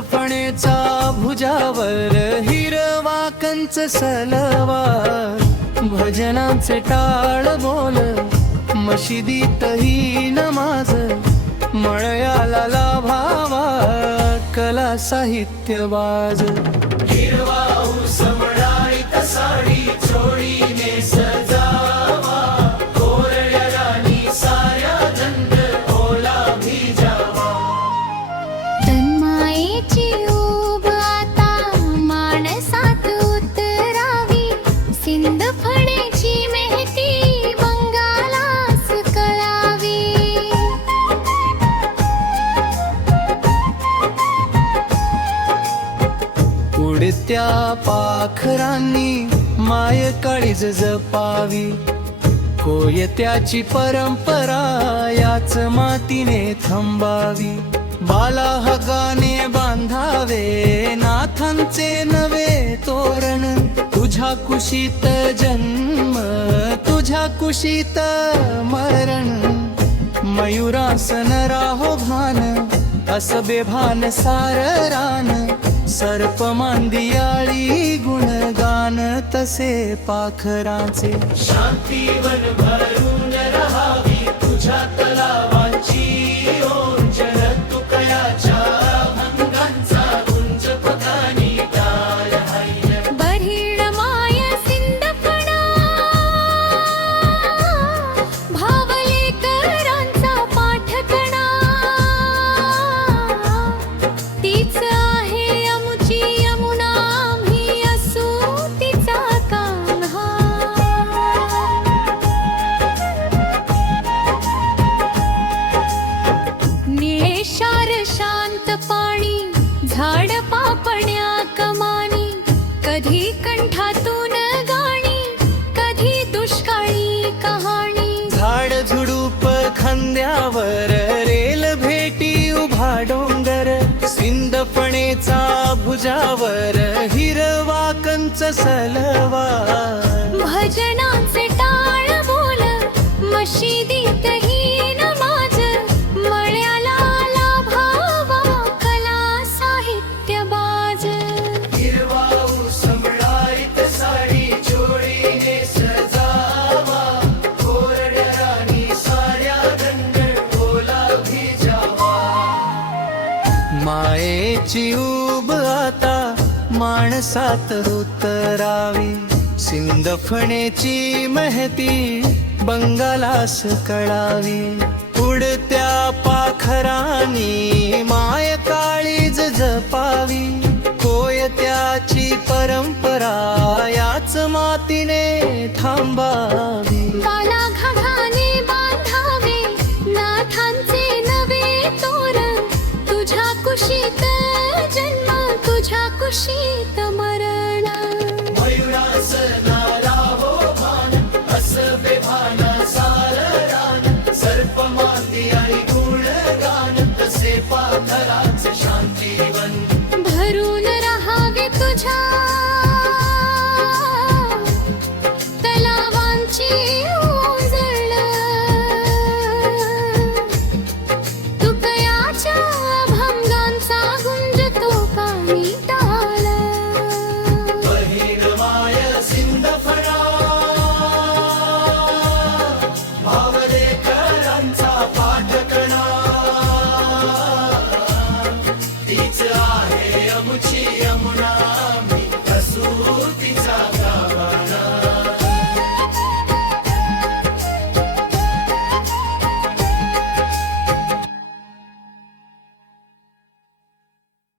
सिंदफणेचा भुजावर हिरवा कंच सलवार, भजनाचे टाळ बोल मशिदीतही नमाज, मळयाला लाभावा कला साहित्यवाज। हिरवा समडाईत साडी चोळीने सजावा, कोरड्या राणी साऱ्या दंड ओला भिजावा। तन्मायेची ऊब आता माणसात उतरावी, सिंदफणेची मेहती बंगालास कळावी। उडत्या पाखरांनी माय काळीज जपावी, कोयत्याची परंपरा याच मातीने थांबावी। बाला हगाने बांधावे नाथांचे नवे तोरण, तुझ्या कुशीत जन्म तुझ्या कुशीत मरण। मयुरासन राहो भान अस बेभान सार रान, सर्प मांदियाळी गुणगान तसे पाखराचे। शांतीवन भरून रहावी तुझ्या तलावाची ओंजळ, तुकयाच्या भंगांचा गुंज पकानी टाळ हाय। बहिण माय सिंदफणा भावलेकरांचा पाठकणा, तीच आहे अमुची यमुना, आम्ही असू तिचा कान्हा। निळेशार शांत पाणी झाड पापण्या कमानी, कधी कंठातून गाणी कधी दुष्काळी कहाणी। झाड झुडूप खांद्यावर रेल भेटी उभा डोंगर, सिंदफणेचा भुजावर हिरवा कंच सलवार। भजनाचे टाळ बोल मशिदीतही नमाज, मळयाला लाभावा कला साहित्यबाज। हिरवा समडाईत साडी चोळीने सजावा, कोरड्या राणी साऱ्या दंड ओला भिजावा। मायेची ऊब आता माणसात उतरावी, सिंदफणेची महती बंगालास कळावी। उडत्या पाखरांनी माय काळीज जपावी, कोयत्याची परंपरा याच मातीने थांबावी। बाला घाघाने बांधावे नाथांचे नवे तोरण, तुझ्या कुशीत जन्म तुझ्या कुशीत मरण। मयुरासना राहो भान अस बेभान सार रान, सर्प मांदियाळी गुणगान तसे पाखराचे शांतीवन। भरून रहावे तुझ्या तलावांची ओंजळ, तुकयाच्या भंगांचा गुंज तो कानी टाळ। बहीण माय सिंदफणा भावलेकरांचा पाठकणा, तीच आहे अमुची यमुना, आम्ही असू तिचा